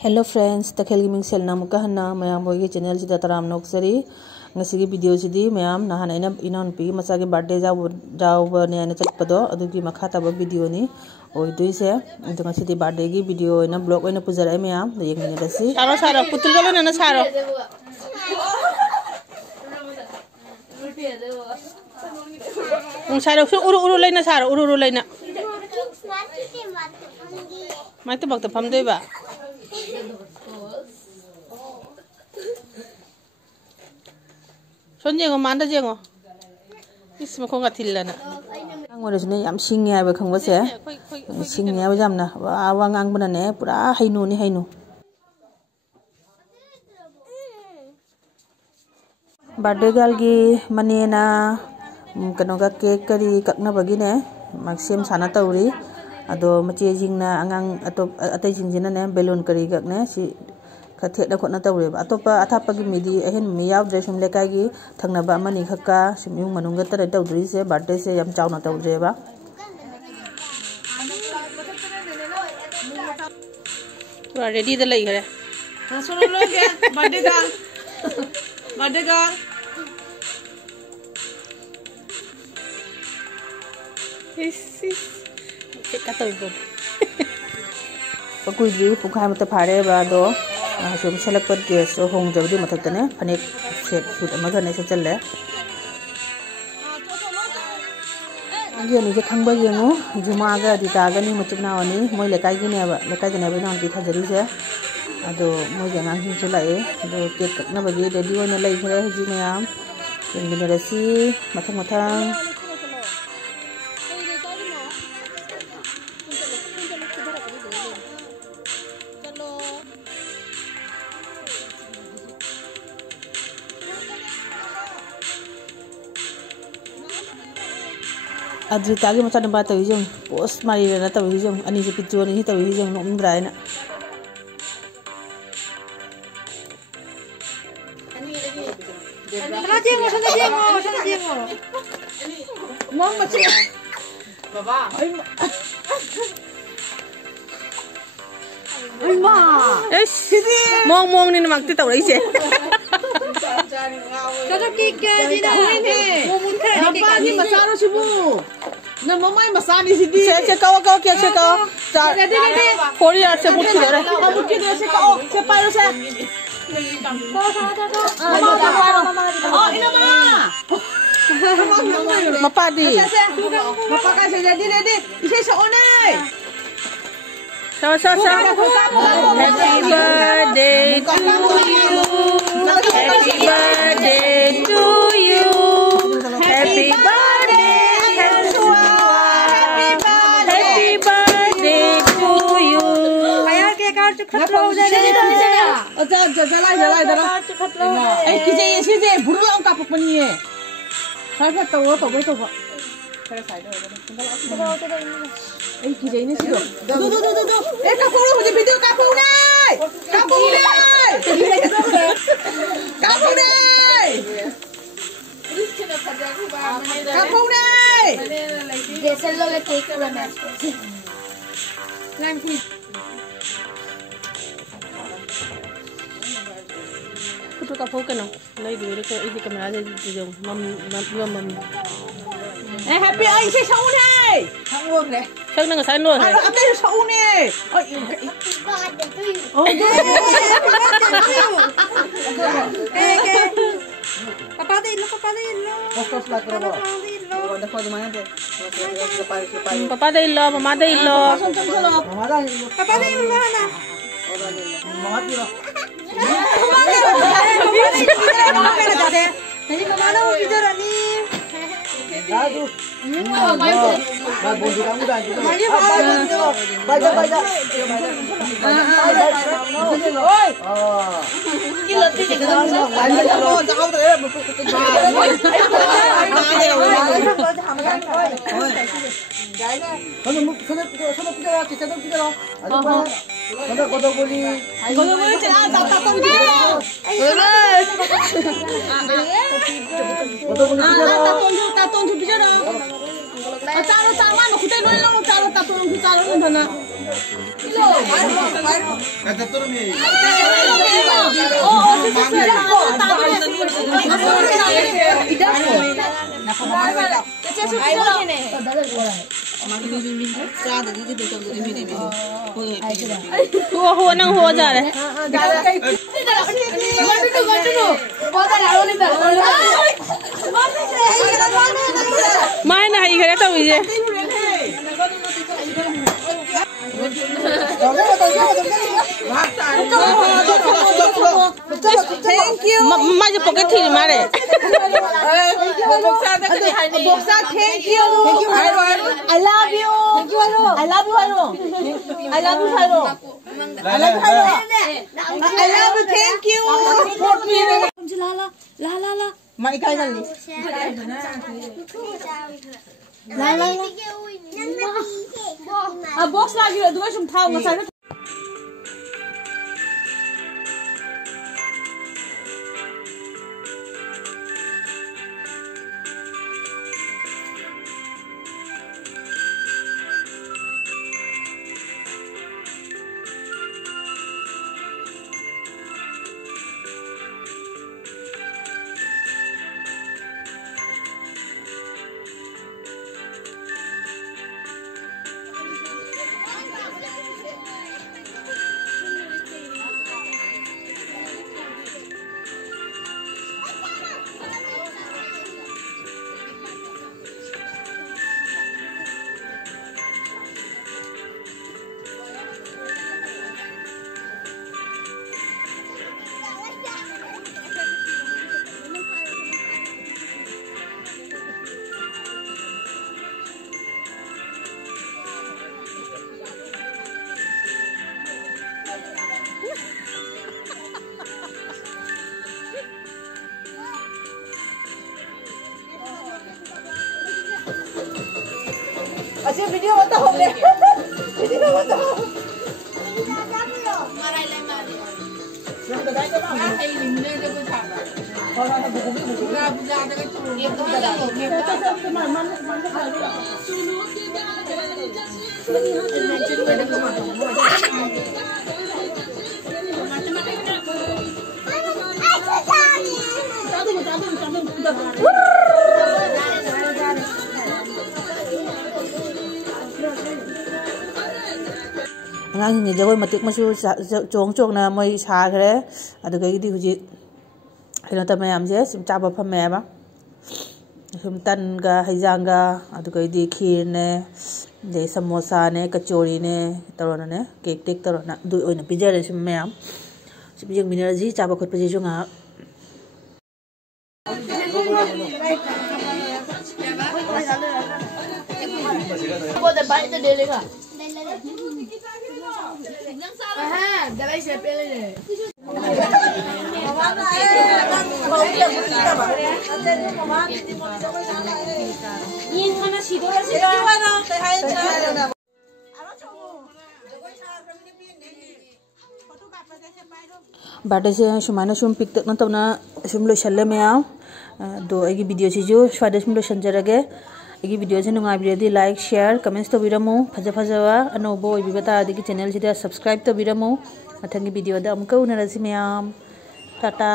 Hello friends तखेल की मिंगसेल नामुक हन्ना ma'am होगी channel सिदा तराम नोक्सरी ngasi video sidi मैम नहान आइना इनान पी मचा के बर्थडे जावने आइना चटपदो अदुगी मखा तब वीडियो नि ओइदुइ से तो ngasi बर्थडे की वीडियो आइना ब्लॉग आइना पुजराय मैम येंगनेदसि सारो सारो पुतुल गलो नना सारो सारो उरु उरु लेना सारो उरु उरु लेना माइते बक्त फमदैबा 손 जेंगो मांदा जेंगो इस मखोंगा थिल्लाना आंगोरसने याम सिंगे हाबे खंगबसे सिंगे हाबे जामना वा ngangbनाने पुरा हाइनु नि हाइनु बर्थडे गर्ल की मनेना कनोगा केक करी ककना बगिने मक्सेम साना तौरी अदो मचे जिंगना अंगांग अतै जिंगजिना ने बेलून करी गकने सि खथेना खोना तौरे अतोपा अथापगी मिदी अहेन मियाव ड्रेसम लेकागी थंगनाबा मनी खक्का सिमिउ मनुंगा तर तौद्री से बर्थडे से यम चावना तौरेबा पूरा रेडी द लई गरे हां सुनो लोग बर्थडे का इस का तो बोल पकुई पुखा मत फारे बादो असम सेलेक्ट पर ड्रेस होंग जबदी मथकने फनेक सेट सूट अमगने से चलले आगे नि के खंगबा येंगो जुमागा दितागनी मचुनावनी मोय लेकाय गिनेबा लेकाय गनेबा नाम पि थाजरी से अदो मोय गंगां हिं चलाए अदो केक ककना बगी रेडी होने लई खरे हजि मयाम इंगिनरसी मथंग अद्रिता की मचा नंबर तवी जों पोस्ट मारी ना तवी जों अनि से पिक्चर नि तवी जों नोम द्रायना जेंगो मम मचे बाबा मा एस मोंग नि मक्ति तवरई से Kada kike di na ini. Napa ni masaro sibu. Na mamai masani sidi. Se kau kia se kau. Korea se mukti dere. Mukti dere se kau. Se paro se. Oh ina ma. Mapadi. Mapa ka se jadi ready. Ise se onai. Sa. Happy birthday to you. Happy birthday to you. Happy birthday, Hansua. Happy birthday to you. Kaya ke card khatlo jane. Acha jalai dara. Ai kije ye je burulang ka pukmani ye. Sai to. Kare side ho. Ai kije ni sido. Do. Eh ka puro mujhe video ka puro. Geser lo le cake la match. Kutu ka phô kano. Lai du re ko idi camera je di jong mam. Eh happy ai se saun hai. Thangom ne. Thang nang sai no hai. Ate saun ne. Oh Papa de illo. Focus la karo. देखो तुम्हारे पे पापा दे लो मम्मा दे लो पापा दे लो ना मम्मा दे लो Mama pe na jate. Nani mama na idhar ani. दादू बोल दिया मुझे बाजा ओए की लत्ती देखो जाओ तो ये सुनो पिजरा किचन पिजरा अरे कोदो बोली चला जाता तो कोदो बोली तातों पिजरा चारो चारो नो खुदे लो चारो तातों चारो नो धना हो नंग हो जा रहे माय ना ही खरे तो मुझे Thank you. माय जो पॉकेट थी मारे Boksa, thank you. I love you. I love you, Haro. I love you, Haro. I love you, Haro. I love you, thank you. La. Mai kai gali. La. Box lagi lah, dua cuma tahu ngasih. Asyik video apa tahu ni? Video apa tahu? Marai lagi. Yang dah dah dah. Ini ni dia pun tak. Kalau ada buku dah dah dah tu. Ini tu dah. Kita mana mana. Sulu kita. ngang ni jawai matik masu chong na moi sa khare adu kai di huji hino ta mayam je sim cha ba phame ba sum tan ga haijang ga adu kai di khir ne de samosa ne kachori ne tarona ne cake tek tarona du oina pijare sim mayam sim jing minera ji cha ba khot pa ji jo nga Cô đã bay tới đây lên à? À, đã bay xe bên lên này. Yên 하나 시도하시라. Birthday से सुमाना सुम pick तक नतौना सुम लोइसल्ले ma'am दो आगे video से जो स्वादे सुम लोइसनजरगे आगे video से नुंगाबिरदि like share comments तौबिरमु फजा फजावा अनौबो ओइबिबता आदि चैनल सिदा सब्सक्राइब तौबिरमु मथंगी वीडियो दा अमुका उनरसि मैम टाटा।